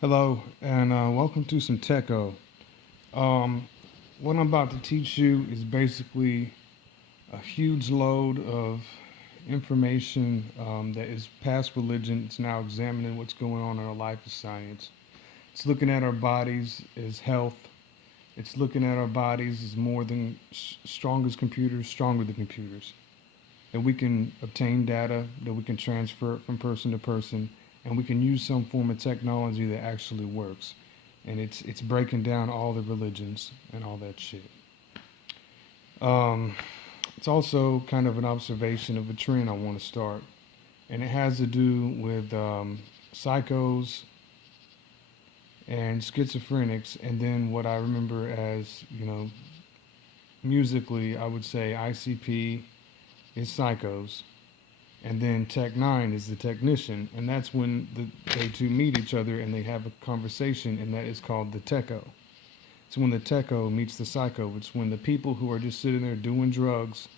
Hello, and welcome to some Tecko. Um, what I'm about to teach you is basically a huge load of information that is past religion. It's now examining what's going on in our life as science. It's looking at our bodies as health. It's looking at our bodies as more than strong as computers, stronger than computers. That we can obtain data, that we can transfer it from person to person, and we can use some form of technology that actually works. And it's breaking down all the religions and all that shit. Um, it's also kind of an observation of a trend I want to start, and it has to do with psychos and schizophrenics, and then what I remember as musically, I would say ICP is psychos, and then Tech Nine is the technician, and that's when they two meet each other and they have a conversation, and that is called the Tecko. It's when the Tecko meets the psycho. It's when the people who are just sitting there doing drugs,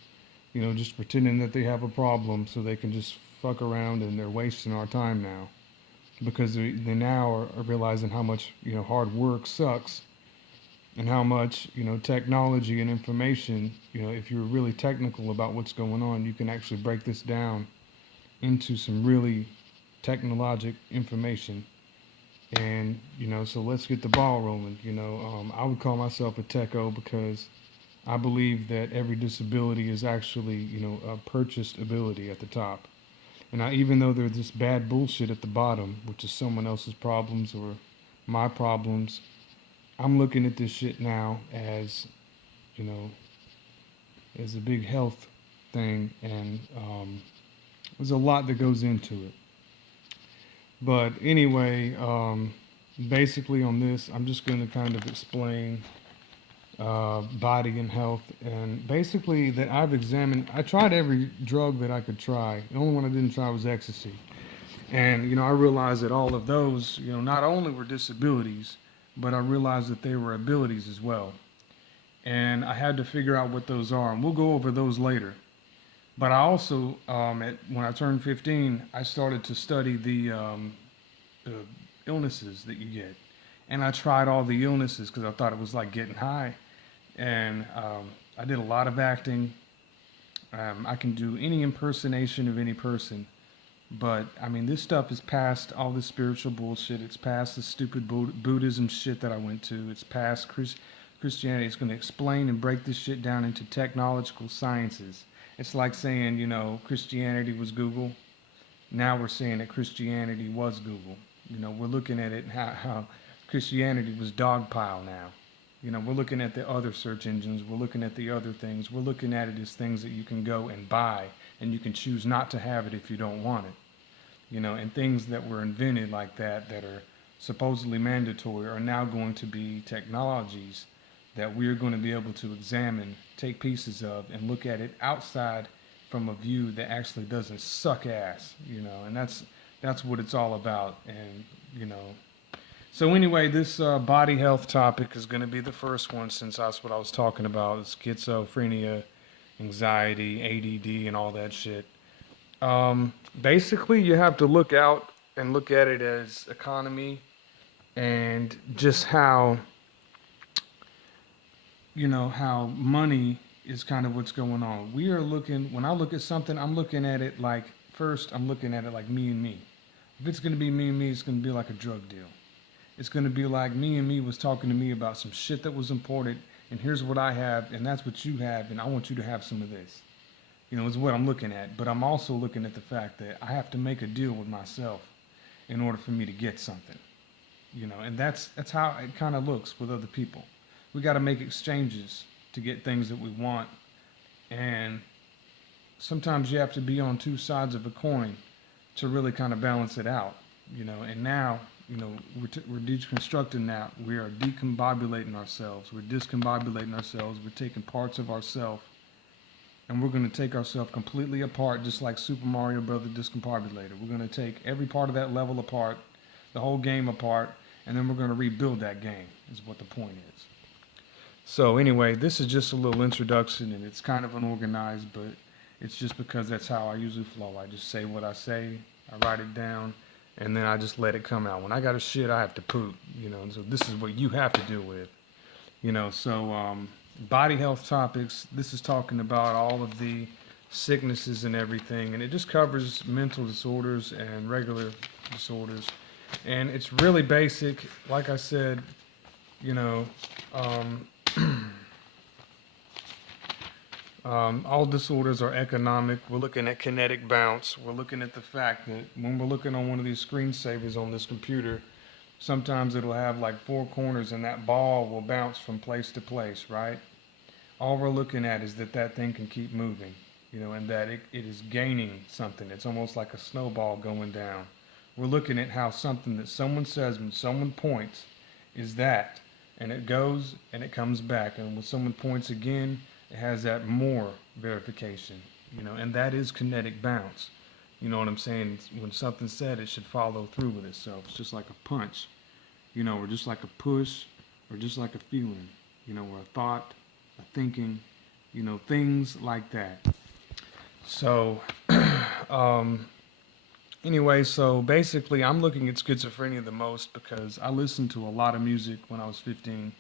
just pretending that they have a problem so they can just fuck around, and they're wasting our time now because they now are realizing how much hard work sucks, and how much technology and information, if you're really technical about what's going on, you can actually break this down into some really technologic information. And so let's get the ball rolling. I would call myself a techo because I believe that every disability is actually a purchased ability at the top. And even though there's this bad bullshit at the bottom, which is someone else's problems or my problems, I'm looking at this shit now as you know as a big health thing, and there's a lot that goes into it. But anyway, basically on this, I'm just going to kind of explain body and health, and basically that I've examined. I tried every drug that I could try. The only one I didn't try was ecstasy, and I realized that all of those, not only were disabilities, but I realized that they were abilities as well. And I had to figure out what those are, and we'll go over those later. But I also, when I turned 15, I started to study the illnesses that you get, and I tried all the illnesses because I thought it was like getting high. And I did a lot of acting. I can do any impersonation of any person, but I mean, this stuff is past all this spiritual bullshit. It's past the stupid Buddhism shit that I went to. It's past Christianity. It's going to explain and break this shit down into technological sciences. It's like saying, Christianity was Google. Now we're saying that Christianity was Google. We're looking at it how Christianity was Dogpile now. We're looking at the other search engines. We're looking at the other things. We're looking at it as things that you can go and buy, and you can choose not to have it if you don't want it. And things that were invented like that are supposedly mandatory are now going to be technologies that we're going to be able to examine, take pieces of, and look at it outside from a view that actually doesn't suck ass, and that's what it's all about. And so anyway, this body health topic is going to be the first one, since that's what I was talking about: schizophrenia, anxiety, ADD, and all that shit. Basically, you have to look out and look at it as economy, and just how money is kind of what's going on. We are looking, when I look at something, I'm looking at it like, first, I'm looking at it like me and me. If it's going to be me and me, it's going to be like a drug deal. It's going to be like me and me was talking to me about some shit that was important, and here's what I have, and that's what you have, and I want you to have some of this. Is what I'm looking at. But I'm also looking at the fact that I have to make a deal with myself in order for me to get something. And that's how it kind of looks with other people. We got to make exchanges to get things that we want, and sometimes you have to be on two sides of a coin to really kind of balance it out. And now, we're deconstructing that. We are decombobulating ourselves. We're discombobulating ourselves. We're taking parts of ourselves, and we're going to take ourselves completely apart, just like Super Mario Brothers Discombobulator. We're going to take every part of that level apart, the whole game apart, and then we're going to rebuild that game, is what the point is. So anyway, this is just a little introduction, and it's kind of unorganized, but it's just because that's how I usually flow. I just say what I say, I write it down, and then I just let it come out. When I got a shit, I have to poop, and so this is what you have to deal with, So body health topics. This is talking about all of the sicknesses and everything, and it just covers mental disorders and regular disorders, and it's really basic. Like I said, you know, um, all disorders are economic. We're looking at kinetic bounce. We're looking at the fact that when we're looking on one of these screensavers on this computer, sometimes it'll have like four corners and that ball will bounce from place to place, right? All we're looking at is that that thing can keep moving, and that it is gaining something. It's almost like a snowball going down. We're looking at how something that someone says when someone points is that, and it goes and it comes back. And when someone points again, it has that more verification, and that is kinetic bounce. You know what I'm saying? When something's said, it should follow through with itself. It's just like a punch, or just like a push, or just like a feeling, or a thought, a thinking, things like that. So, anyway, so basically, I'm looking at schizophrenia the most because I listened to a lot of music when I was 15.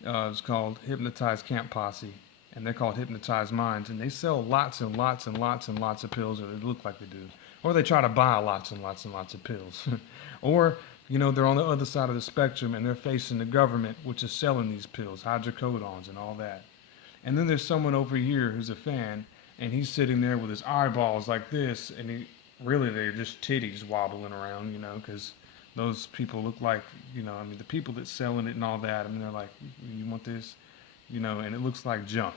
It was called Hypnotized Camp Posse, and they're called Hypnotized Minds, and they sell lots and lots and lots and lots of pills, or they look like they do, or they try to buy lots and lots and lots of pills, or they're on the other side of the spectrum and they're facing the government, which is selling these pills, hydrocodons and all that. And then there's someone over here who's a fan, and he's sitting there with his eyeballs like this, and they're just titties wobbling around, because those people look like, the people that's selling it and all that, they're like, you want this, and it looks like junk,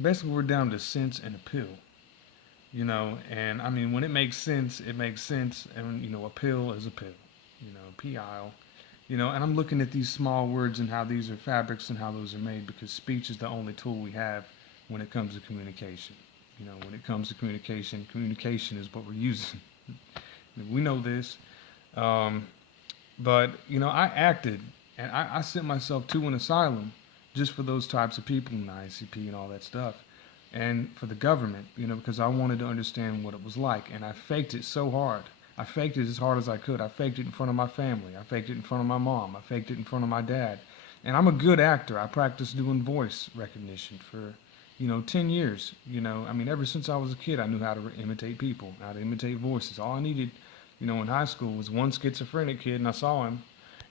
Basically, we're down to sense and a pill, and when it makes sense, it makes sense, and, a pill is a pill, P-I-L. And I'm looking at these small words and how these are fabrics and how those are made, because speech is the only tool we have when it comes to communication. When it comes to communication, communication is what we're using. We know this. But, I acted, and I sent myself to an asylum just for those types of people in the ICP and all that stuff. And for the government, because I wanted to understand what it was like. And I faked it so hard. I faked it as hard as I could. I faked it in front of my family. I faked it in front of my mom. I faked it in front of my dad. And I'm a good actor. I practiced doing voice recognition for, 10 years. Ever since I was a kid, I knew how to imitate people, how to imitate voices. All I needed, in high school was one schizophrenic kid, and I saw him.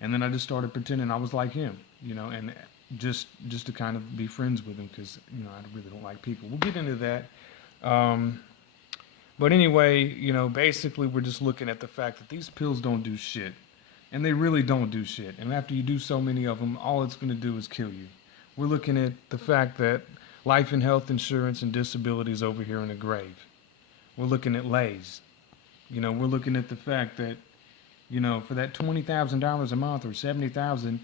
And then I just started pretending I was like him, and just to kind of be friends with him, because, I really don't like people. We'll get into that. But anyway, basically we're just looking at the fact that these pills don't do shit. And they really don't do shit. And after you do so many of them, all it's going to do is kill you. We're looking at the fact that life and health insurance and disability is over here in the grave. We're looking at lays. We're looking at the fact that, for that $20,000 a month or $70,000,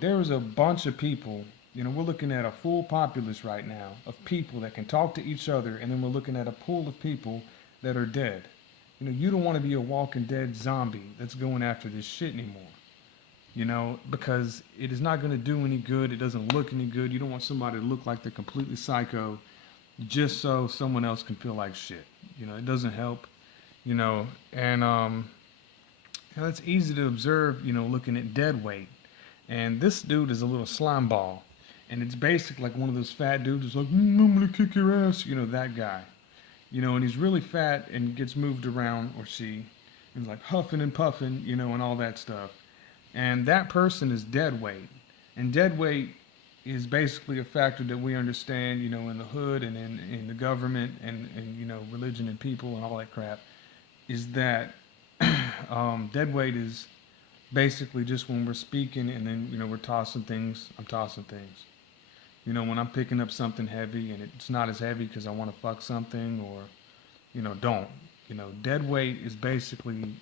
there's a bunch of people. We're looking at a full populace right now of people that can talk to each other, and then we're looking at a pool of people that are dead. You don't want to be a walking dead zombie that's going after this shit anymore. Because it is not going to do any good. It doesn't look any good. You don't want somebody to look like they're completely psycho just so someone else can feel like shit. It doesn't help. And it's easy to observe, looking at dead weight. And this dude is a little slime ball. And it's basically like one of those fat dudes who's like, I'm going to kick your ass. That guy. And he's really fat and gets moved around, or she, and like huffing and puffing, and all that stuff. And that person is dead weight. And dead weight is basically a factor that we understand, in the hood and in the government and religion and people and all that crap, is that dead weight is basically just when we're speaking and then, we're tossing things, I'm tossing things. When I'm picking up something heavy and it's not as heavy because I want to fuck something or, don't. Dead weight is basically,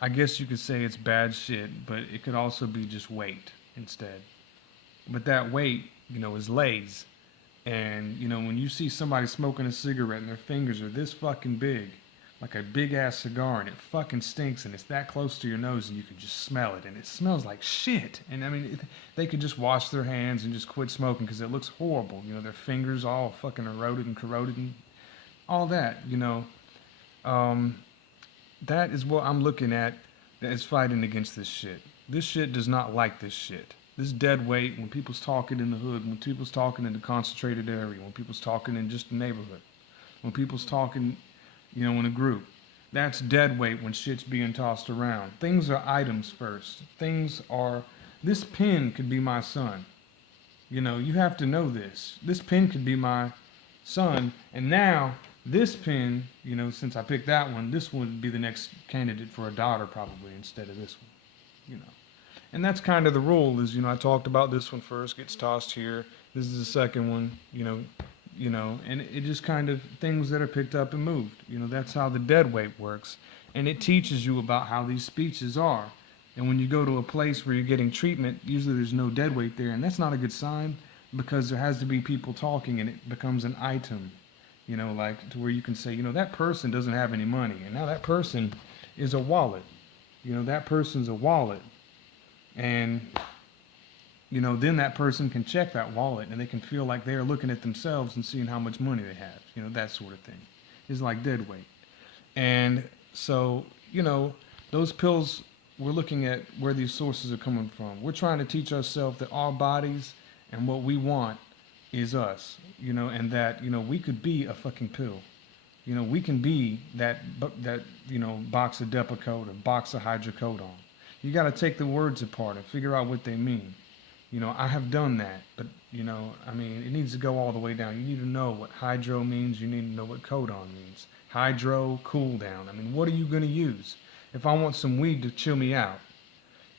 I guess you could say it's bad shit, but it could also be just weight instead. But that weight, is lays. And, when you see somebody smoking a cigarette and their fingers are this fucking big, like a big ass cigar, and it fucking stinks, and it's that close to your nose and you can just smell it, and it smells like shit. And they could just wash their hands and just quit smoking because it looks horrible. Their fingers all fucking eroded and corroded and all that. Um, that is what I'm looking at that is fighting against this shit. This shit does not like this shit. This dead weight, when people's talking in the hood, when people's talking in the concentrated area, when people's talking in just the neighborhood, when people's talking, in a group, that's dead weight when shit's being tossed around. Things are items first. Things are, this pen could be my son. You have to know this. This pen could be my son, and now this pen, since I picked that one, this would be the next candidate for a daughter probably instead of this one. And that's kind of the rule. Is I talked about this one first, gets tossed here. This is the second one. And it just kind of things that are picked up and moved. That's how the dead weight works, and it teaches you about how these speeches are. And when you go to a place where you're getting treatment, usually there's no dead weight there, and that's not a good sign because there has to be people talking, and it becomes an item. Like to where you can say, that person doesn't have any money, and now that person is a wallet. That person's a wallet, and then that person can check that wallet and they can feel like they're looking at themselves and seeing how much money they have, that sort of thing. It's like dead weight. And so, those pills, we're looking at where these sources are coming from. We're trying to teach ourselves that our bodies and what we want is us, and that, we could be a fucking pill. We can be that box of Depakote or box of hydrocodone. You got to take the words apart and figure out what they mean. I have done that, but, it needs to go all the way down. You need to know what hydro means. You need to know what codon means. Hydro, cool down. What are you going to use? If I want some weed to chill me out,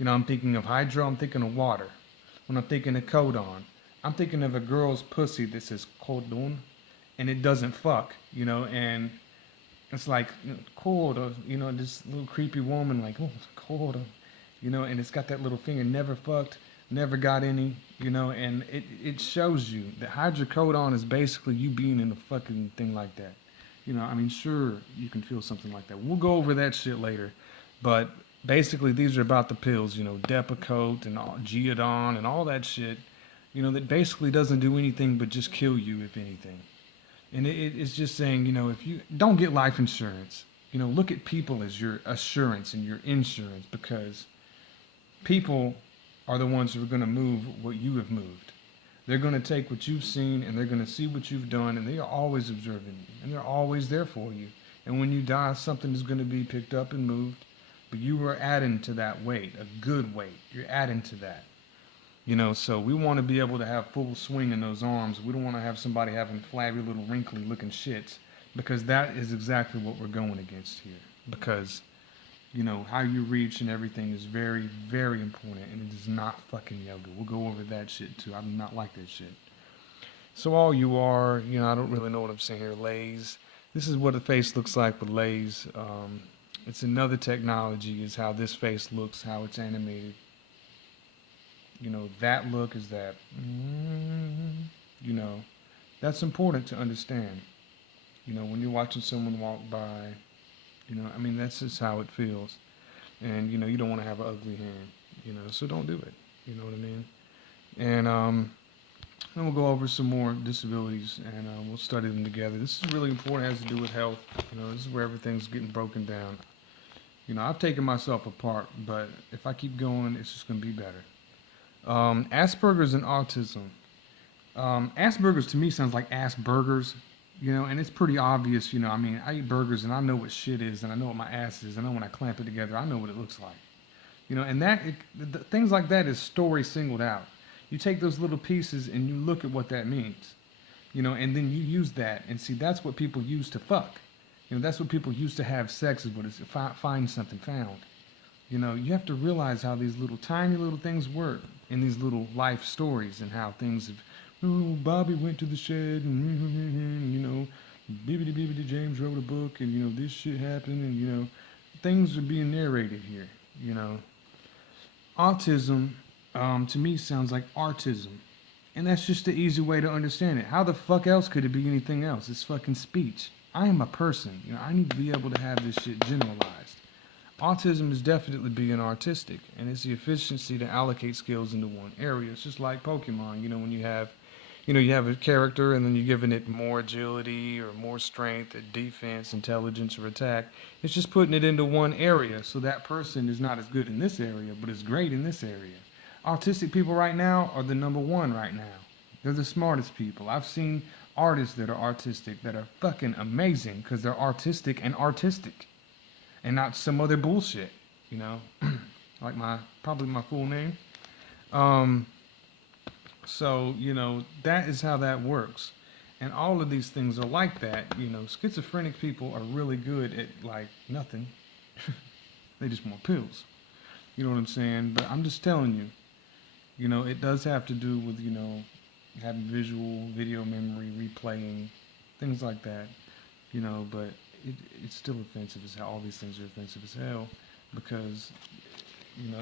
I'm thinking of hydro, I'm thinking of water. When I'm thinking of codon, I'm thinking of a girl's pussy that says codon, and it doesn't fuck, and it's like, codon, this little creepy woman, like, oh, codon, and it's got that little finger, never fucked, never got any, and it shows you that hydrocodone is basically you being in a fucking thing like that. Sure, you can feel something like that. We'll go over that shit later, but basically these are about the pills, Depakote and Geodon and all that shit, that basically doesn't do anything but just kill you, if anything. And it's just saying, if you don't get life insurance, look at people as your assurance and your insurance, because people are the ones who are going to move what you have moved. They're going to take what you've seen and they're going to see what you've done, and they are always observing you and they're always there for you. And when you die, something is going to be picked up and moved, but you are adding to that weight, a good weight. You're adding to that. So we want to be able to have full swing in those arms. We don't want to have somebody having flabby little wrinkly looking shits, because that is exactly what we're going against here. Because how you reach and everything is very, very important, and it is not fucking yoga. We'll go over that shit too. I do not like that shit. So all you are, I don't really know what I'm saying here, lays. This is what the face looks like with lays. It's another technology, is how this face looks, how it's animated. That look is that, that's important to understand. When you're watching someone walk by, that's just how it feels. And, you don't want to have an ugly hand, so don't do it. You know what I mean? And then we'll go over some more disabilities, and we'll study them together. This is really important. It has to do with health. This is where everything's getting broken down. I've taken myself apart, but if I keep going, it's just going to be better. Asperger's and autism. Asperger's to me sounds like ass burgers. And it's pretty obvious, I eat burgers and I know what shit is, and I know what my ass is. I know when I clamp it together, I know what it looks like. And things like that is story singled out. You take those little pieces and you look at what that means, and then you use that, and see, that's what people use to fuck. That's what people use to have sex, is what it's find something found. You have to realize how these little tiny little things work in these little life stories, and how things have, Bobby went to the shed, and, Bibbidi James wrote a book, and, this shit happened, and, things are being narrated here, Autism, to me, sounds like artism. And that's just the easy way to understand it. How the fuck else could it be anything else? It's fucking speech. I am a person. I need to be able to have this shit generalized. Autism is definitely being artistic, and it's the efficiency to allocate skills into one area. It's just like Pokemon, when you have, You have a character and then you're giving it more agility or more strength at defense, intelligence, or attack. It's just putting it into one area. So that person is not as good in this area, but is great in this area. Autistic people right now are the number one right now. They're the smartest people. I've seen artists that are artistic that are fucking amazing because they're artistic and not some other bullshit, you know, like probably my full name. Um, so, that is how that works. And all of these things are like that. Schizophrenic people are really good at like nothing. They just want pills. You know what I'm saying? But I'm just telling you, it does have to do with, having visual, video memory, replaying, things like that. But it's still offensive as hell. All these things are offensive as hell because,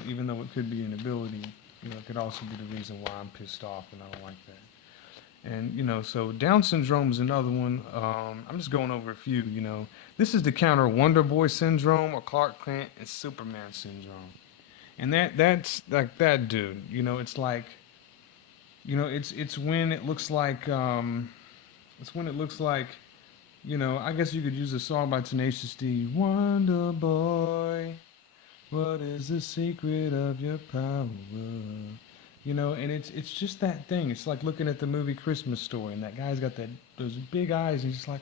even though it could be an ability, it could also be the reason why I'm pissed off and I don't like that. And, so Down syndrome is another one. I'm just going over a few, This is to counter Wonder Boy syndrome or Clark Kent and Superman syndrome. And that's like that dude, it's like, it's when it looks like, I guess you could use a song by Tenacious D. Wonder Boy, what is the secret of your power? And it's just that thing. It's like looking at the movie Christmas Story, and that guy's got those big eyes, and he's just like,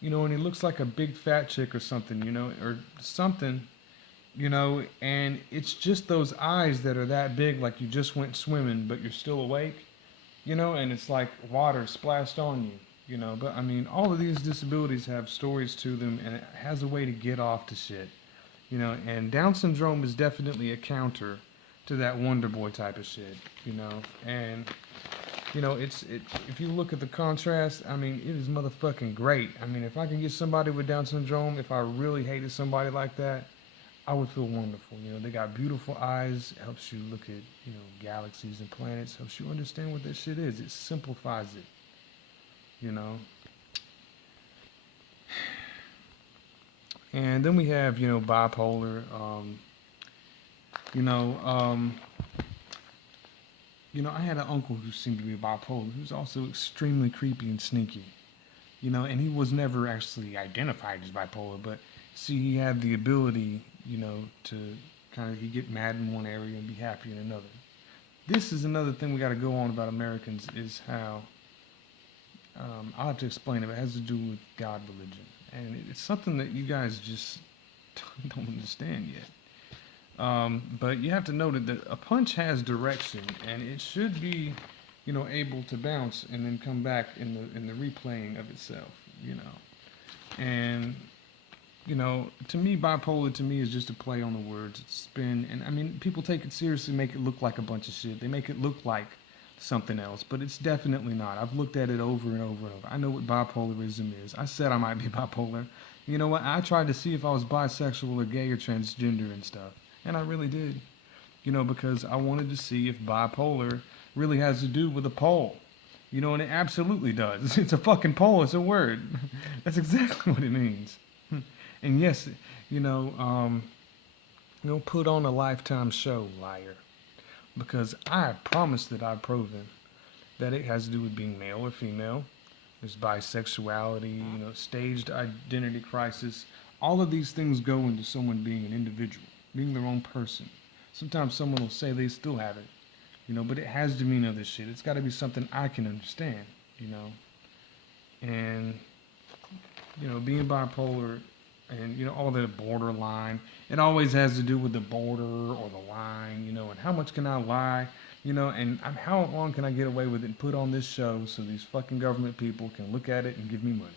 and he looks like a big fat chick or something, or something, and it's just those eyes that are that big, like you just went swimming, but you're still awake, and it's like water splashed on you. But I mean, all of these disabilities have stories to them, and it has a way to get off to shit. And Down syndrome is definitely a counter to that Wonder Boy type of shit, and if you look at the contrast, I mean, it is motherfucking great. I mean, if I can get somebody with Down syndrome, if I really hated somebody like that, I would feel wonderful. They got beautiful eyes, helps you look at, galaxies and planets, helps you understand what that shit is. It simplifies it, And then we have, bipolar. You know, um, I had an uncle who seemed to be bipolar, who was also extremely creepy and sneaky. And he was never actually identified as bipolar, but see, he had the ability, to kind of he get mad in one area and be happy in another. This is another thing we got to go on about Americans is how I'll have to explain it. But it has to do with God religion, and it's something that you guys just don't understand yet. But you have to know that a punch has direction, and it should be, able to bounce and then come back in the replaying of itself. And to me, bipolar to me is just a play on the words. It's spin, and I mean, people take it seriously, make it look like a bunch of shit. They make it look like something else, but it's definitely not. I've looked at it over and over and over. I know what bipolarism is. I said I might be bipolar. You know what? I tried to see if I was bisexual or gay or transgender and stuff, and I really did. Because I wanted to see if bipolar really has to do with a pole. And it absolutely does. It's a fucking pole. It's a word. That's exactly what it means. And yes, put on a Lifetime show, liar. Because I have promised that I've proven that it has to do with being male or female. There's bisexuality, staged identity crisis. All of these things go into someone being an individual, being their own person. Sometimes someone will say they still have it, but it has to mean other shit. It's got to be something I can understand, And, being bipolar and, all the borderline, it always has to do with the border or the line, and how much can I lie, and how long can I get away with it and put on this show so these fucking government people can look at it and give me money.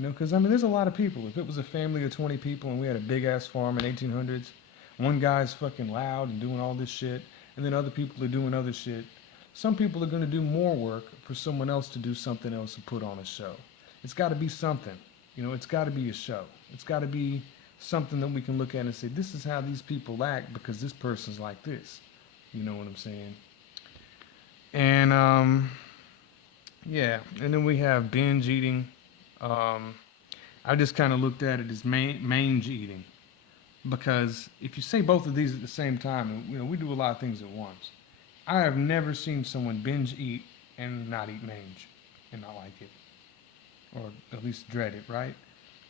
Because, I mean, there's a lot of people. If it was a family of 20 people and we had a big-ass farm in 1800s, one guy's fucking loud and doing all this shit, and then other people are doing other shit, some people are going to do more work for someone else to do something else and put on a show. It's got to be something. It's got to be a show. It's got to be something that we can look at and say, this is how these people act because this person's like this. You know what I'm saying? And, yeah. And then we have binge eating. I just kind of looked at it as mange eating. Because if you say both of these at the same time, we do a lot of things at once. I have never seen someone binge eat and not eat mange and not like it, or at least dread it, right?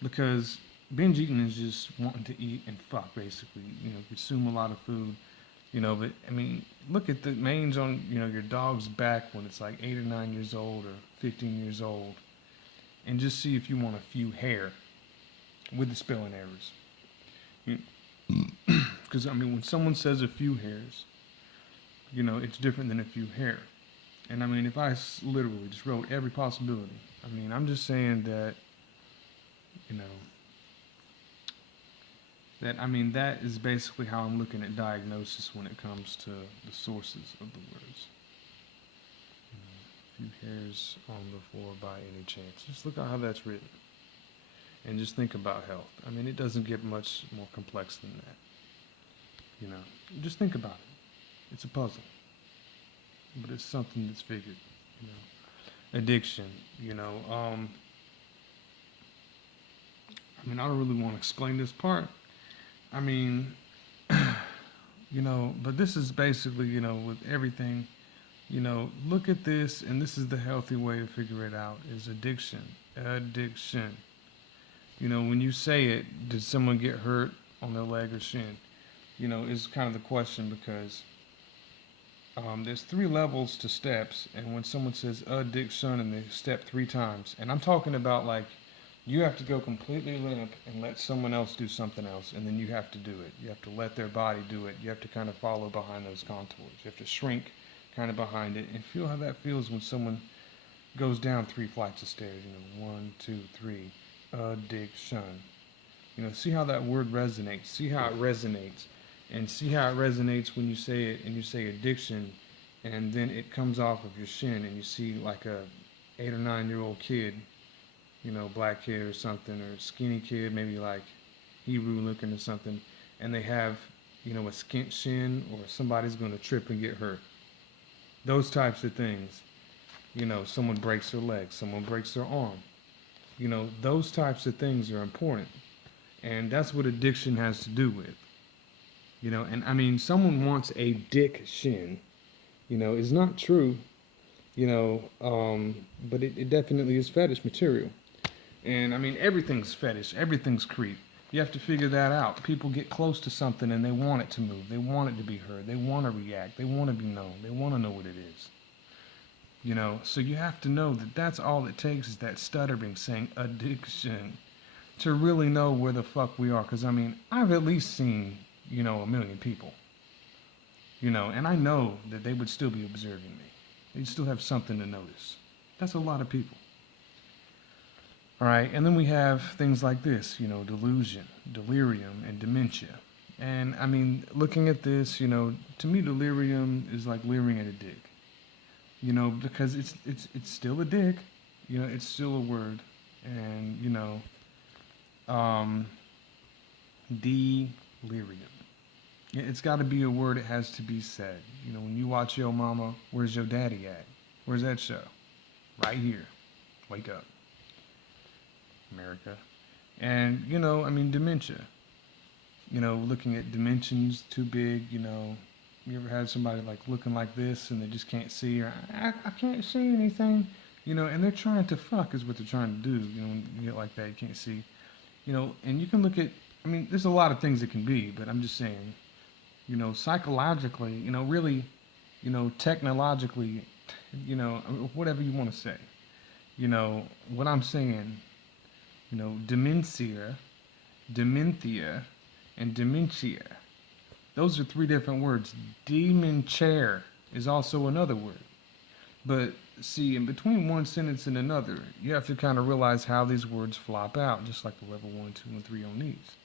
Because binge eating is just wanting to eat and fuck, basically. Consume a lot of food. But I mean, look at the mange on your dog's back when it's like 8 or 9 years old or 15 years old, and just see if you want a few hair with the spelling errors. Because I mean, when someone says a few hairs, it's different than a few hair. And I mean, if I literally just wrote every possibility, I mean, I'm just saying that, you know, that is basically how I'm looking at diagnosis when it comes to the sources of the words. A few hairs on the floor by any chance. Just look at how that's written. And just think about health. I mean, it doesn't get much more complex than that. Just think about it. It's a puzzle. But it's something that's figured. Addiction, I mean, I don't really want to explain this part. I mean, but this is basically, with everything, look at this, and this is the healthy way to figure it out, is addiction. Addiction. When you say it, did someone get hurt on their leg or shin? Is kind of the question, because there's 3 levels to steps, and when someone says addiction and they step 3 times, and I'm talking about like you have to go completely limp and let someone else do something else, and then you have to do it. You have to let their body do it. You have to kind of follow behind those contours. You have to shrink kind of behind it and feel how that feels when someone goes down 3 flights of stairs. 1, 2, 3, addiction. See how that word resonates. See how it resonates. And see how it resonates when you say it and you say addiction, and then it comes off of your shin, and you see like a 8 or 9-year-old kid, black kid or something, or skinny kid, maybe like Hebrew looking or something, and they have, a skint shin, or somebody's going to trip and get hurt. Those types of things. Someone breaks their leg, someone breaks their arm. Those types of things are important. And that's what addiction has to do with. And I mean, someone wants a dick shin, is not true, but it definitely is fetish material. And I mean, everything's fetish, everything's creep. You have to figure that out. People get close to something and they want it to move. They want it to be heard. They want to react. They want to be known. They want to know what it is. So you have to know that that's all it takes, is that stuttering, saying addiction, to really know where the fuck we are. Because I mean, I've at least seen, 1 million people. And I know that they would still be observing me. They'd still have something to notice. That's a lot of people. All right, and then we have things like this, delusion, delirium, and dementia. And I mean, looking at this, to me, delirium is like leering at a dick. Because it's still a dick. It's still a word. And, delirium. It's got to be a word. It has to be said. When you watch Yo Mama, where's your daddy at? Where's that show? Right here. Wake up, America. And, I mean, dementia. Looking at dimensions too big, you ever had somebody like looking like this and they just can't see, or I can't see anything, and they're trying to fuck is what they're trying to do. When you get like that, you can't see, and you can look at, I mean, there's a lot of things it can be, but I'm just saying, psychologically, really, technologically, whatever you want to say, what I'm saying, dementia, and dementia. Those are 3 different words. Dementia is also another word. But see, in between one sentence and another, you have to kind of realize how these words flop out, just like the level 1, 2, and 3 on these.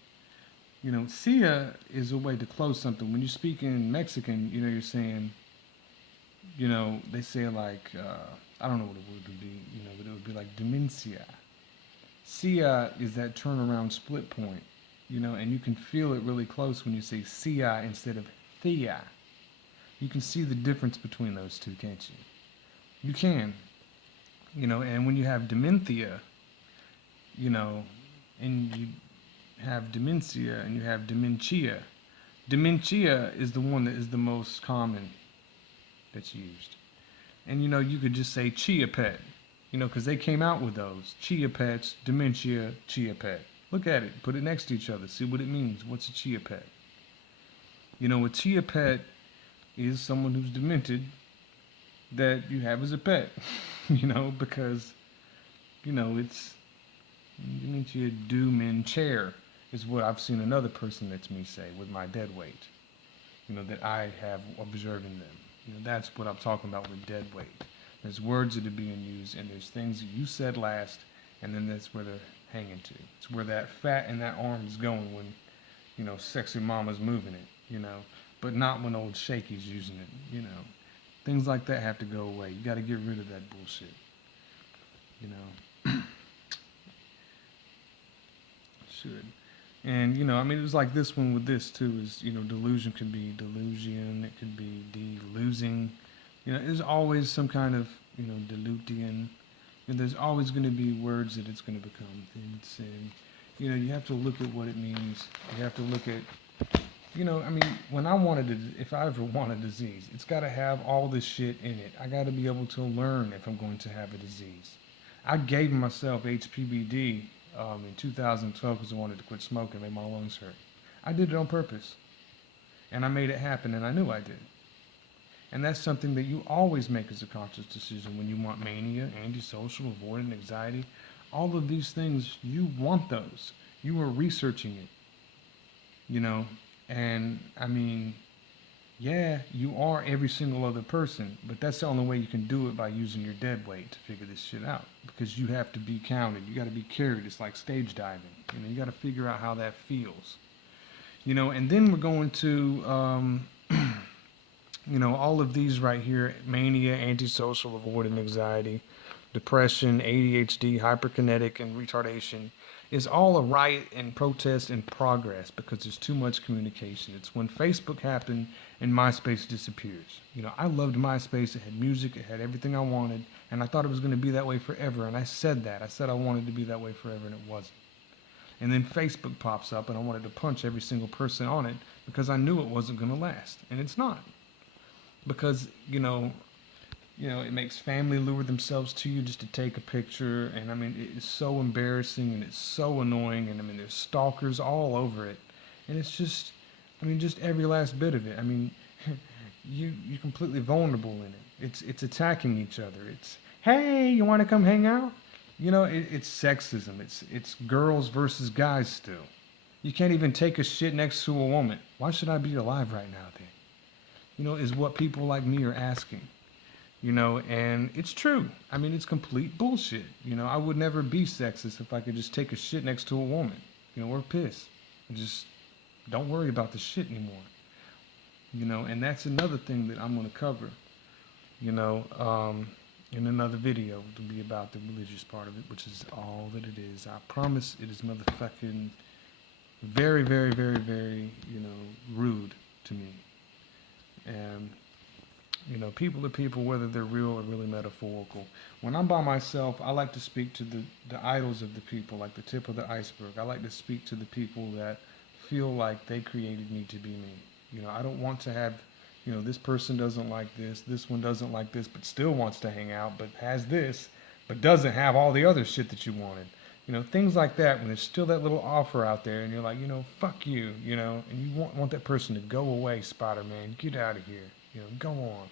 Sia is a way to close something. When you speak in Mexican, you're saying, they say like, I don't know what it would be, but it would be like demencia. Sia is that turnaround split point, and you can feel it really close when you say sia instead of thea. You can see the difference between those two, can't you? You can, and when you have dementia, and you have dementia and you have dementia. Dementia is the one that is the most common that's used. And you could just say chia pet, because they came out with those chia pets, dementia, chia pet. Look at it, put it next to each other, see what it means. What's a chia pet? A chia pet is someone who's demented that you have as a pet, because, it's dementia doom in chair is what I've seen another person that's me say with my dead weight, that I have observing them. That's what I'm talking about with dead weight. There's words that are being used, and there's things that you said last, and then that's where they're hanging to. It's where that fat in that arm is going when, sexy mama's moving it, but not when old shaky's using it, Things like that have to go away. You got to get rid of that bullshit, Should. And, it was like this one with this, too, is, delusion could be delusion, it could be de-losing. There's always some kind of, dilutian. And there's always going to be words that it's going to become. And, you have to look at what it means. You have to look at, when if I ever want a disease, it's got to have all this shit in it. I got to be able to learn if I'm going to have a disease. I gave myself HPBD in 2012 because I wanted to quit smoking, made my lungs hurt. I did it on purpose. And I made it happen, and I knew I did. And that's something that you always make as a conscious decision when you want mania, antisocial, avoidant, anxiety. All of these things, you want those. You are researching it. And yeah, you are every single other person, but that's the only way you can do it, by using your dead weight to figure this shit out, because you have to be counted. You got to be carried. It's like stage diving. You got to figure out how that feels. And then we're going to, all of these right here: mania, antisocial, avoidant, anxiety, depression, ADHD, hyperkinetic, and retardation. Is all a riot and protest in progress because there's too much communication. It's when Facebook happened and MySpace disappears. I loved MySpace. It had music. It had everything I wanted. And I thought it was going to be that way forever. And I said that. I said I wanted to be that way forever, and it wasn't. And then Facebook pops up, and I wanted to punch every single person on it because I knew it wasn't going to last. And it's not. Because, it makes family lure themselves to you just to take a picture. And it's so embarrassing, and it's so annoying. And there's stalkers all over it. And it's just, just every last bit of it. You're completely vulnerable in it. It's attacking each other. It's, hey, you want to come hang out? It's sexism. It's girls versus guys still. You can't even take a shit next to a woman. Why should I be alive right now then? Is what people like me are asking. And it's true. It's complete bullshit. I would never be sexist if I could just take a shit next to a woman, or piss. Just don't worry about the shit anymore. And that's another thing that I'm going to cover, in another video, to be about the religious part of it, which is all that it is. I promise it is motherfucking very, very, very, very, rude to me. And, people are people, whether they're real or really metaphorical. When I'm by myself, I like to speak to the idols of the people, like the tip of the iceberg. I like to speak to the people that feel like they created me to be me. I don't want to have, this person doesn't like this one doesn't like this, but still wants to hang out, but has this, but doesn't have all the other shit that you wanted. Things like that, when there's still that little offer out there, and you're like, fuck you, and you want that person to go away, Spider-Man, get out of here, go on.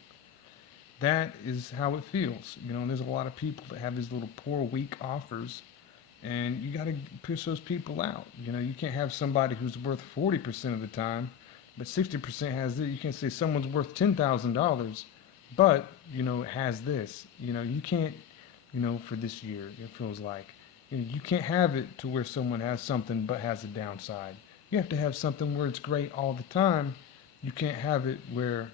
That is how it feels, and there's a lot of people that have these little poor, weak offers, and you got to push those people out. You can't have somebody who's worth 40% of the time, but 60% has this. You can't say someone's worth $10,000, but, has this. You can't, for this year, it feels like. You can't have it to where someone has something but has a downside. You have to have something where it's great all the time. You can't have it where,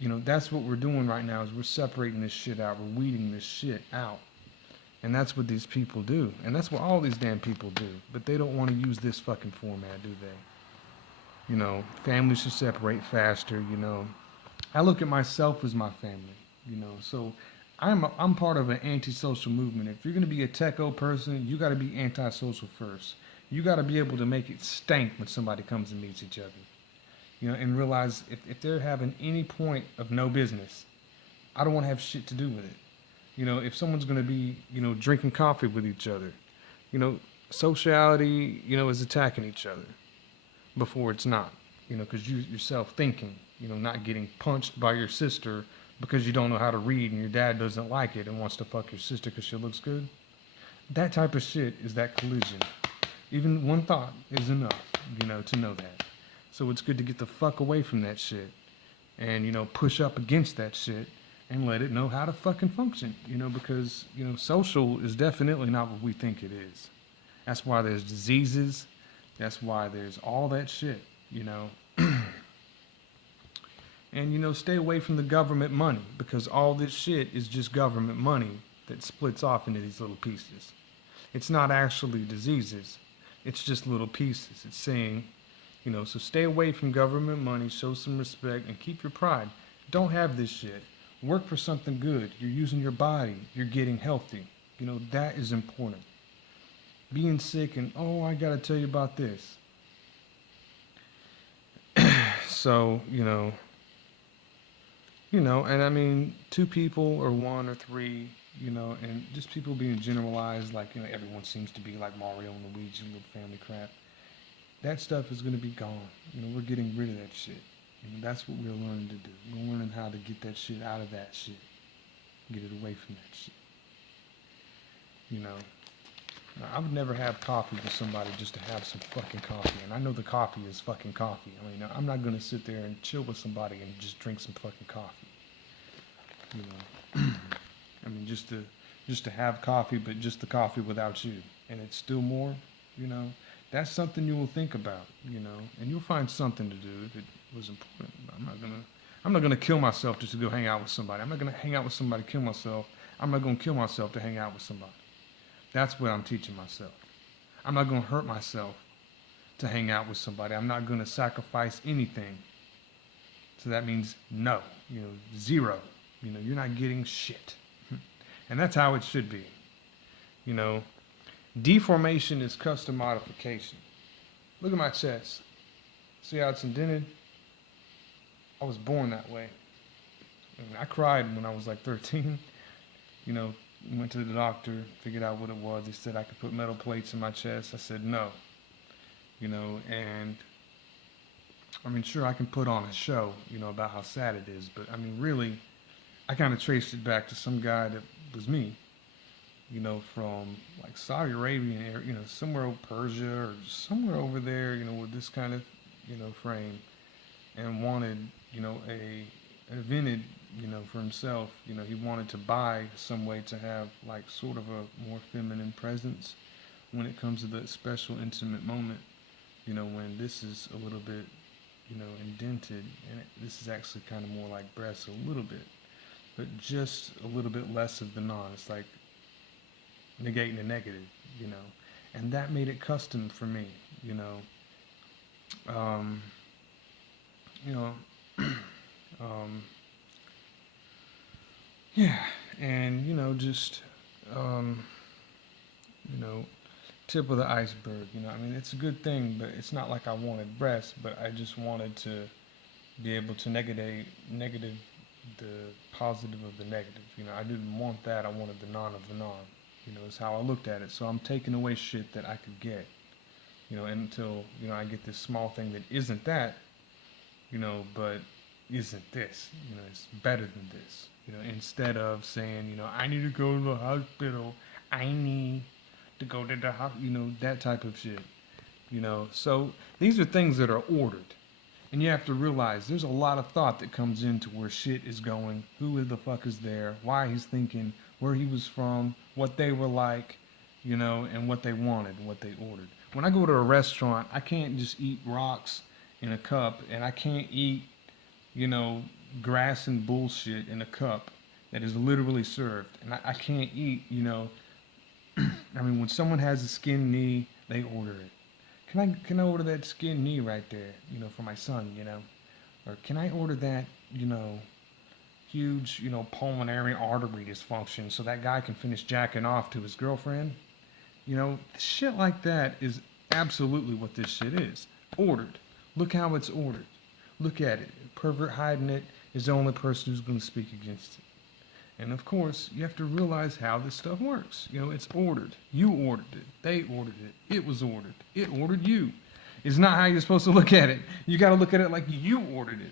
that's what we're doing right now, is we're separating this shit out. We're weeding this shit out. And that's what these people do. And that's what all these damn people do. But they don't want to use this fucking format, do they? Families should separate faster, I look at myself as my family, so I'm part of an antisocial movement. If you're going to be a Tecko person, you got to be antisocial first. You got to be able to make it stank when somebody comes and meets each other, and realize if they're having any point of no business, I don't want to have shit to do with it. If someone's going to be, drinking coffee with each other, you know, sociality, is attacking each other before it's not, because you yourself thinking, not getting punched by your sister because you don't know how to read and your dad doesn't like it and wants to fuck your sister because she looks good. That type of shit is that collision. Even one thought is enough, to know that. So it's good to get the fuck away from that shit and, push up against that shit and let it know how to fucking function, because, social is definitely not what we think it is. That's why there's diseases. That's why there's all that shit, And, stay away from the government money because all this shit is just government money that splits off into these little pieces. It's not actually diseases. It's just little pieces. It's saying, so stay away from government money, show some respect, and keep your pride. Don't have this shit. Work for something good. You're using your body. You're getting healthy. That is important. Being sick and, oh, I got to tell you about this. So, and I mean, two people or one or three, and just people being generalized, like, everyone seems to be like Mario and Luigi, little family crap. That stuff is going to be gone. We're getting rid of that shit. That's what we're learning to do. We're learning how to get that shit out of that shit. Get it away from that shit. I would never have coffee with somebody just to have some fucking coffee. And I know the coffee is fucking coffee. I mean, I'm not going to sit there and chill with somebody and just drink some fucking coffee. I mean, just to have coffee, but just the coffee without you. And it's still more, that's something you will think about, and you'll find something to do that was important. I'm not gonna kill myself just to go hang out with somebody. I'm not gonna hang out with somebody, kill myself. I'm not gonna kill myself to hang out with somebody. That's what I'm teaching myself. I'm not gonna hurt myself to hang out with somebody. I'm not gonna sacrifice anything. So that means no, zero. You're not getting shit. And that's how it should be. Deformation is custom modification. Look at my chest. See how it's indented? I was born that way. I cried when I was like 13. Went to the doctor, figured out what it was. They said I could put metal plates in my chest. I said no. And I mean, sure, I can put on a show, about how sad it is. But I mean, really, I kind of traced it back to some guy that was me. From like Saudi Arabia, somewhere over Persia or somewhere over there, with this kind of, frame, and wanted, invented, for himself, he wanted to buy some way to have like sort of a more feminine presence when it comes to that special intimate moment, when this is a little bit, indented, and this is actually kind of more like breasts a little bit, but just a little bit less of the non. It's like negating the negative, and that made it custom for me, yeah, and just, tip of the iceberg, I mean, it's a good thing, but it's not like I wanted breasts, but I just wanted to be able to negative the positive of the negative, I didn't want that, I wanted the non of the non. Is how I looked at it. So I'm taking away shit that I could get, until, I get this small thing that isn't that, but isn't this, it's better than this, instead of saying, I need to go to the hospital, I need to go to the hospital, that type of shit, So these are things that are ordered. And you have to realize there's a lot of thought that comes into where shit is going, who the fuck is there, why he's thinking, where he was from, what they were like, and what they wanted and what they ordered. When I go to a restaurant, I can't just eat rocks in a cup, and I can't eat, grass and bullshit in a cup that is literally served. And I can't eat, I mean, when someone has a skinned knee, they order it. Can I order that skinned knee right there, for my son, Or can I order that, huge, pulmonary artery dysfunction so that guy can finish jacking off to his girlfriend? Shit like that is absolutely what this shit is. Ordered. Look how it's ordered. Look at it. Pervert hiding it is the only person who's going to speak against it. And of course, you have to realize how this stuff works. It's ordered. You ordered it. They ordered it. It was ordered. It ordered you. It's not how you're supposed to look at it. You got to look at it like you ordered it.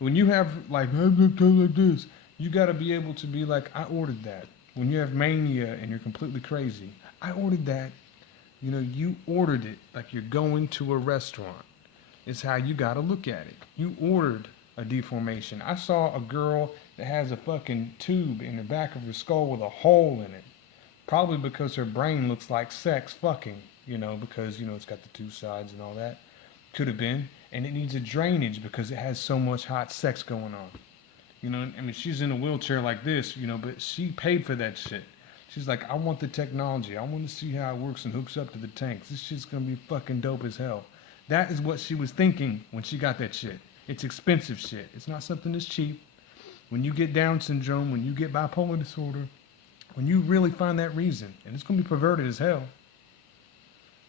When you have, like, I'm going to go like this, you got to be able to be like, I ordered that. When you have mania and you're completely crazy, I ordered that. You ordered it like you're going to a restaurant. It's how you got to look at it. You ordered a deformation. I saw a girl that has a fucking tube in the back of her skull with a hole in it. Probably because her brain looks like sex fucking, because, it's got the two sides and all that. Could have been. And it needs a drainage because it has so much hot sex going on. She's in a wheelchair like this, but she paid for that shit. She's like, I want the technology. I want to see how it works and hooks up to the tanks. This shit's going to be fucking dope as hell. That is what she was thinking when she got that shit. It's expensive shit. It's not something that's cheap. When you get Down syndrome, when you get bipolar disorder, when you really find that reason, and it's going to be perverted as hell,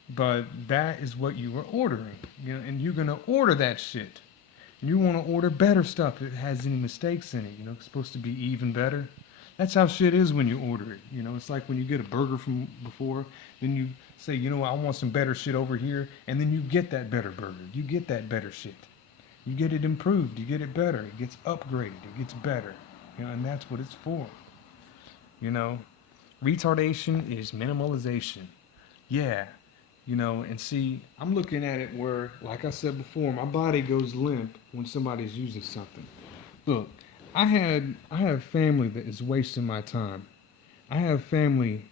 but that is what you were ordering, and you're going to order that shit. And you want to order better stuff if it has any mistakes in it, it's supposed to be even better. That's how shit is when you order it. It's like when you get a burger from before, then you say, I want some better shit over here, and then you get that better burger. You get that better shit. You get it improved, you get it better, it gets upgraded, it gets better, and that's what it's for. Retardation is minimalization. Yeah, and see, I'm looking at it where, like I said before, my body goes limp when somebody's using something. Look, I have family that is wasting my time. I have family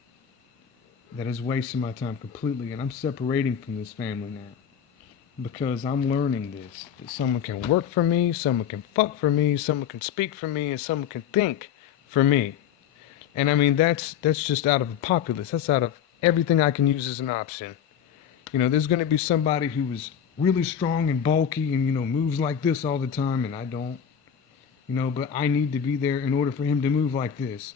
that is wasting my time completely, and I'm separating from this family now. Because I'm learning this. That someone can work for me, someone can fuck for me, someone can speak for me, and someone can think for me. And that's just out of a populace. That's out of everything I can use as an option. There's going to be somebody who is really strong and bulky and, moves like this all the time, and I don't. But I need to be there in order for him to move like this.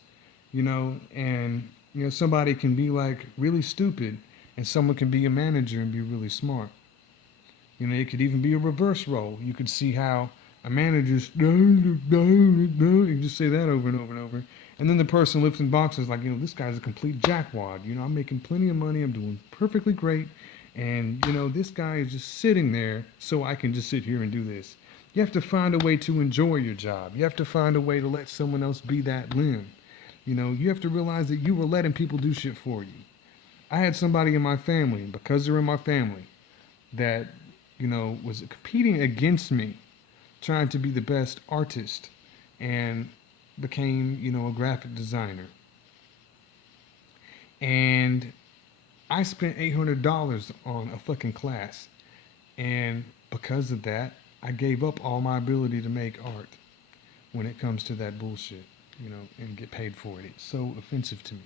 And, somebody can be like really stupid, and someone can be a manager and be really smart. It could even be a reverse role. You could see how a manager's, you just say that over and over and over. And then the person lifting boxes like, this guy's a complete jackwad. I'm making plenty of money. I'm doing perfectly great. And, this guy is just sitting there so I can just sit here and do this. You have to find a way to enjoy your job. You have to find a way to let someone else be that limb. You have to realize that you were letting people do shit for you. I had somebody in my family, because they're in my family, that was competing against me, trying to be the best artist, and became, a graphic designer. And I spent $800 on a fucking class. And because of that, I gave up all my ability to make art when it comes to that bullshit, and get paid for it. It's so offensive to me.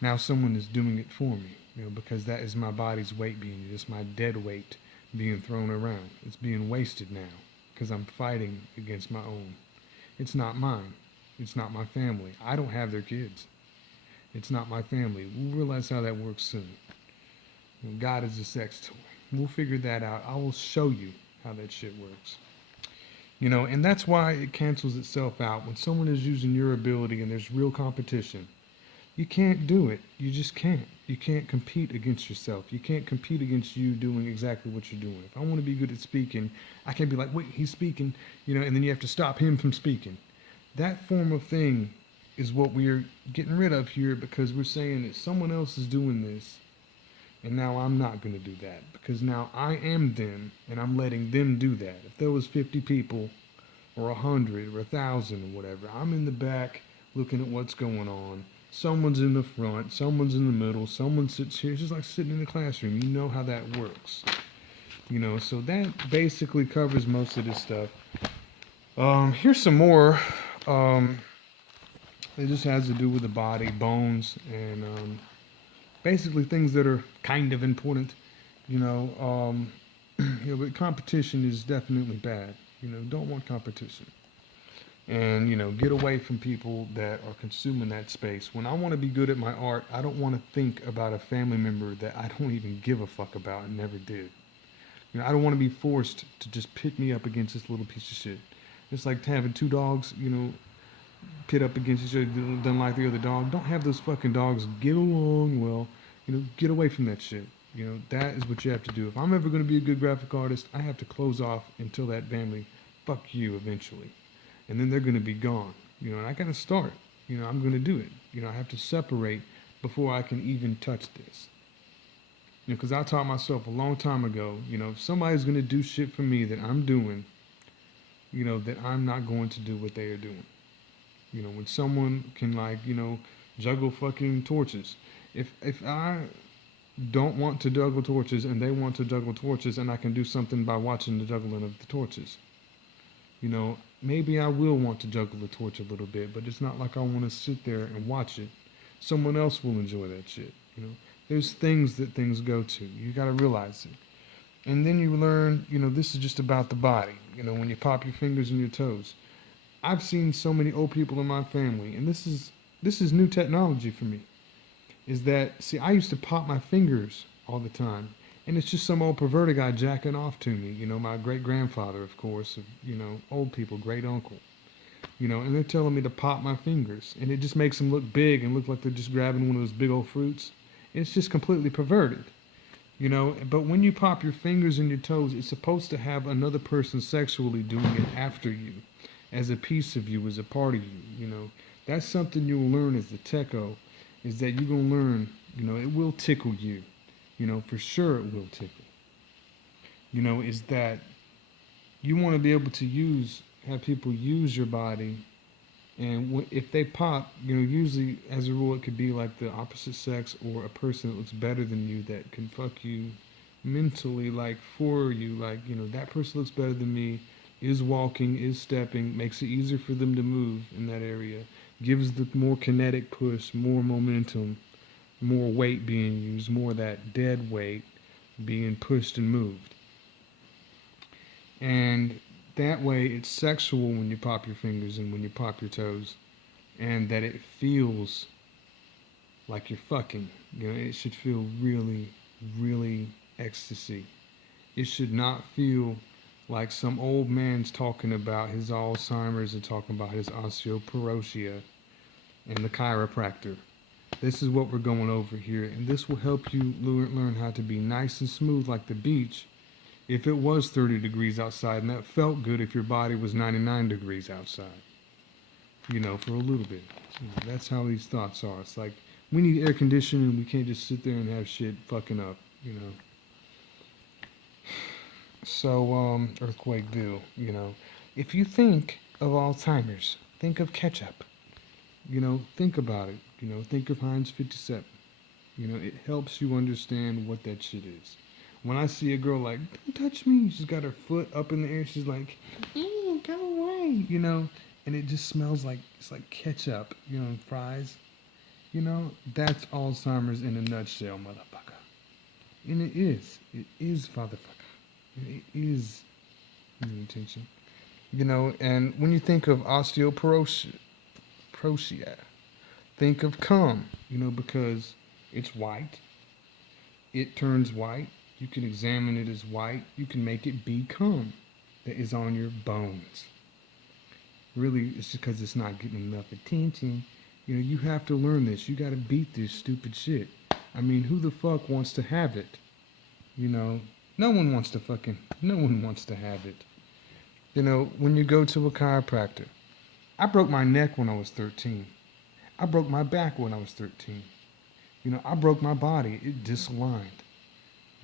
Now someone is doing it for me, because that is my body's weight being, just my dead weight being thrown around. It's being wasted now because I'm fighting against my own. It's not mine. It's not my family. I don't have their kids. It's not my family. We'll realize how that works soon. God is a sex toy. We'll figure that out. I will show you how that shit works. And that's why it cancels itself out. When someone is using your ability and there's real competition, you can't do it. You just can't. You can't compete against yourself. You can't compete against you doing exactly what you're doing. If I want to be good at speaking, I can't be like, wait, he's speaking, and then you have to stop him from speaking. That form of thing is what we're getting rid of here, because we're saying that someone else is doing this, and now I'm not going to do that, because now I am them, and I'm letting them do that. If there was 50 people, or 100, or 1,000, or whatever, I'm in the back looking at what's going on. Someone's in the front, someone's in the middle, someone sits here. It's just like sitting in the classroom. You know how that works. So that basically covers most of this stuff. Here's some more. It just has to do with the body, bones, and basically things that are kind of important. But competition is definitely bad. Don't want competition. And, get away from people that are consuming that space. When I want to be good at my art, I don't want to think about a family member that I don't even give a fuck about and never did. I don't want to be forced to just pit me up against this little piece of shit. It's like having two dogs, pit up against each other, done like the other dog. Don't have those fucking dogs get along well. Get away from that shit. That is what you have to do. If I'm ever going to be a good graphic artist, I have to close off until that family, fuck you eventually. And then they're going to be gone. And I got to start. I'm going to do it. I have to separate before I can even touch this. Because I taught myself a long time ago, if somebody's going to do shit for me that I'm doing, that I'm not going to do what they are doing. When someone can juggle fucking torches. If I don't want to juggle torches and they want to juggle torches and I can do something by watching the juggling of the torches, maybe I will want to juggle the torch a little bit, but it's not like I want to sit there and watch it. Someone else will enjoy that shit. There's things that things go to. You got to realize it. And then you learn, this is just about the body. When you pop your fingers and your toes. I've seen so many old people in my family, and this is new technology for me. Is that, see, I used to pop my fingers all the time, and it's just some old perverted guy jacking off to me. My great-grandfather, of course, old people, great-uncle. And they're telling me to pop my fingers, and it just makes them look big and look like they're just grabbing one of those big old fruits. It's just completely perverted. But when you pop your fingers and your toes, it's supposed to have another person sexually doing it after you, as a piece of you, as a part of you. That's something you'll learn as the Tecko, is that you're going to learn, it will tickle you. For sure it will tickle. Is that you want to be able to have people use your body. And if they pop, usually as a rule, it could be like the opposite sex or a person that looks better than you that can fuck you mentally, like for you, that person looks better than me, is walking, is stepping, makes it easier for them to move in that area, gives the more kinetic push, more momentum, more weight being used, more of that dead weight being pushed and moved. And that way it's sexual when you pop your fingers and when you pop your toes, and that it feels like you're fucking. It should feel really, really ecstasy. It should not feel like some old man's talking about his Alzheimer's and talking about his osteoporosis and the chiropractor. This is what we're going over here, and this will help you learn how to be nice and smooth like the beach if it was 30 degrees outside, and that felt good if your body was 99 degrees outside, for a little bit. That's how these thoughts are. It's like, we need air conditioning, we can't just sit there and have shit fucking up, So, Earthquake if you think of Alzheimer's, think of ketchup. Think about it. Think of Heinz 57. It helps you understand what that shit is. When I see a girl like, don't touch me, she's got her foot up in the air, she's like, go away, and it just smells like, it's like ketchup, fries. That's Alzheimer's in a nutshell, motherfucker. And it is, fatherfucker. It is attention. And when you think of osteoporosis, think of cum, because it's white. It turns white. You can examine it as white. You can make it be cum that is on your bones. Really, it's just because it's not getting enough attention. You have to learn this. You got to beat this stupid shit. I mean, who the fuck wants to have it? No one wants to have it. When you go to a chiropractor, I broke my neck when I was 13. I broke my back when I was 13. I broke my body. It disaligned.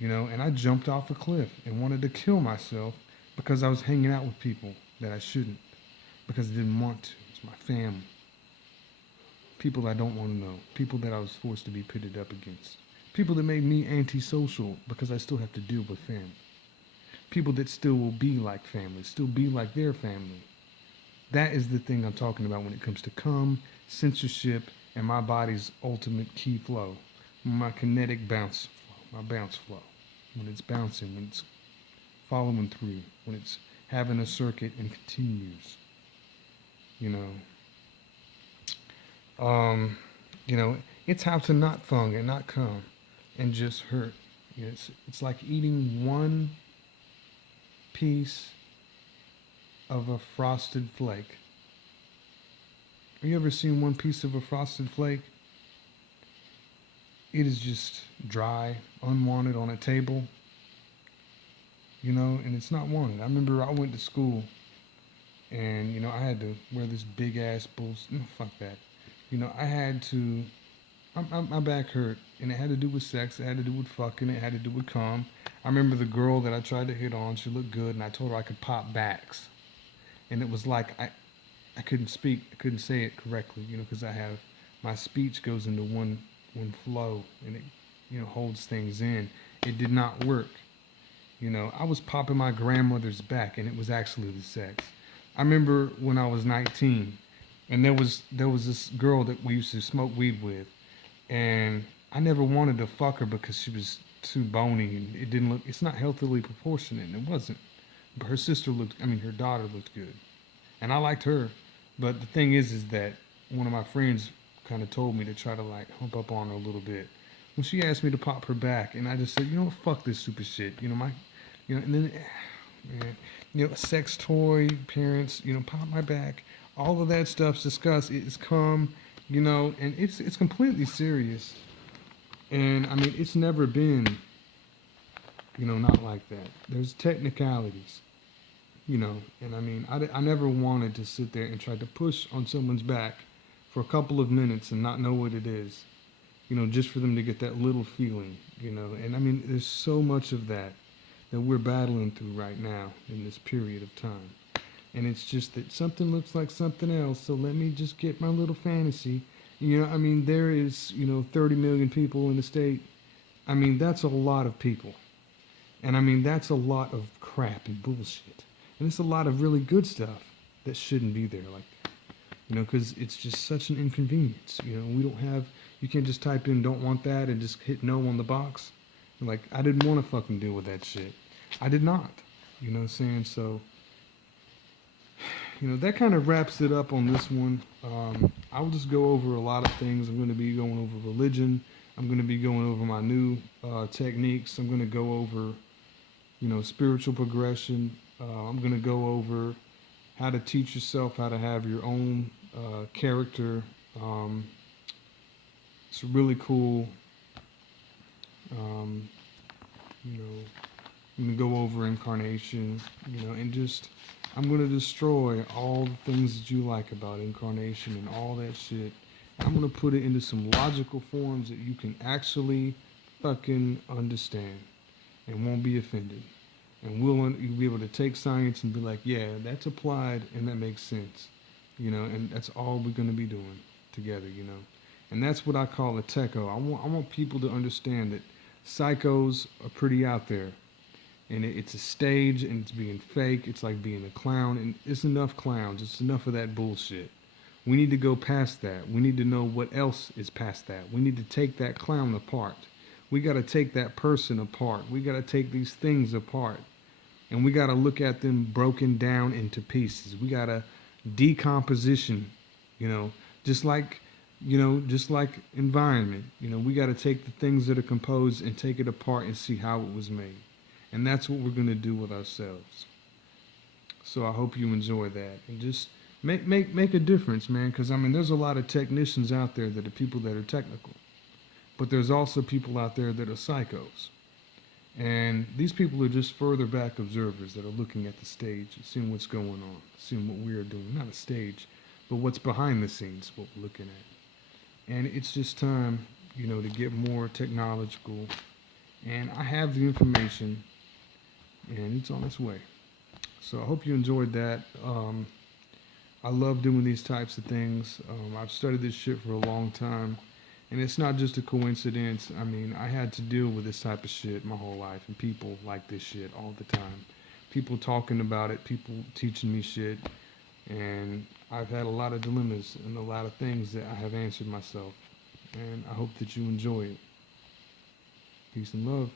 And I jumped off a cliff and wanted to kill myself because I was hanging out with people that I shouldn't, because I didn't want to. It's my family. People I don't want to know. People that I was forced to be pitted up against. People that made me antisocial because I still have to deal with family. People that still will be like family, still be like their family. That is the thing I'm talking about when it comes to cum, censorship, and my body's ultimate key flow. My kinetic bounce flow, my bounce flow. When it's bouncing, when it's following through, when it's having a circuit and continues. It's how to not fung and not cum and just hurt. It's like eating one piece of a frosted flake Have you ever seen one piece of a frosted flake? It is just dry, unwanted on a table, and it's not wanted. I remember I went to school and, I had to wear this big ass no, fuck that. I had to, my back hurt and it had to do with sex, it had to do with fucking, it had to do with cum. I remember the girl that I tried to hit on, she looked good and I told her I could pop backs. And it was like, I couldn't speak, I couldn't say it correctly, because my speech goes into one flow and it, holds things in. It did not work. I was popping my grandmother's back and it was actually the sex. I remember when I was 19 and there was this girl that we used to smoke weed with and I never wanted to fuck her because she was too bony and it's not healthily proportionate and it wasn't. But her daughter looked good. And I liked her. But the thing is that one of my friends kind of told me to try to like hump up on her a little bit. When she asked me to pop her back, and I just said, fuck this stupid shit. And then, man, a sex toy, parents, pop my back. All of that stuff's discussed. It's come, and it's completely serious. And I mean, it's never been, not like that. There's technicalities. And I mean, I never wanted to sit there and try to push on someone's back for a couple of minutes and not know what it is, just for them to get that little feeling, and I mean, there's so much of that we're battling through right now in this period of time. And it's just that something looks like something else, so let me just get my little fantasy. I mean, there is, 30 million people in the state. I mean, that's a lot of people. And I mean, that's a lot of crap and bullshit. And it's a lot of really good stuff that shouldn't be there like that. Because it's just such an inconvenience. You can't just type in don't want that and just hit no on the box. Like, I didn't want to fucking deal with that shit. I did not. You know what I'm saying? So, that kind of wraps it up on this one. I'll just go over a lot of things. I'm going to be going over religion. I'm going to be going over my new techniques. I'm going to go over, spiritual progression. I'm going to go over how to teach yourself how to have your own character. It's really cool. I'm going to go over incarnation, and just, I'm going to destroy all the things that you like about incarnation and all that shit. I'm going to put it into some logical forms that you can actually fucking understand and won't be offended. And you'll be able to take science and be like, yeah, that's applied and that makes sense. And that's all we're going to be doing together, And that's what I call a Tecko. I want people to understand that psychos are pretty out there. And it's a stage and it's being fake. It's like being a clown. And it's enough clowns. It's enough of that bullshit. We need to go past that. We need to know what else is past that. We need to take that clown apart. We got to take that person apart. We got to take these things apart. And we got to look at them broken down into pieces. We got to decomposition, just like environment. We got to take the things that are composed and take it apart and see how it was made. And that's what we're going to do with ourselves. So I hope you enjoy that. And just make a difference, man. Because, I mean, there's a lot of technicians out there that are people that are technical. But there's also people out there that are psychos. And these people are just further back observers that are looking at the stage and seeing what's going on, seeing what we are doing. Not a stage, but what's behind the scenes, what we're looking at. And it's just time, to get more technological. And I have the information, and it's on its way. So I hope you enjoyed that. I love doing these types of things. I've studied this shit for a long time. And it's not just a coincidence. I mean, I had to deal with this type of shit my whole life, and people like this shit all the time. People talking about it, people teaching me shit, and I've had a lot of dilemmas and a lot of things that I have answered myself. And I hope that you enjoy it. Peace and love.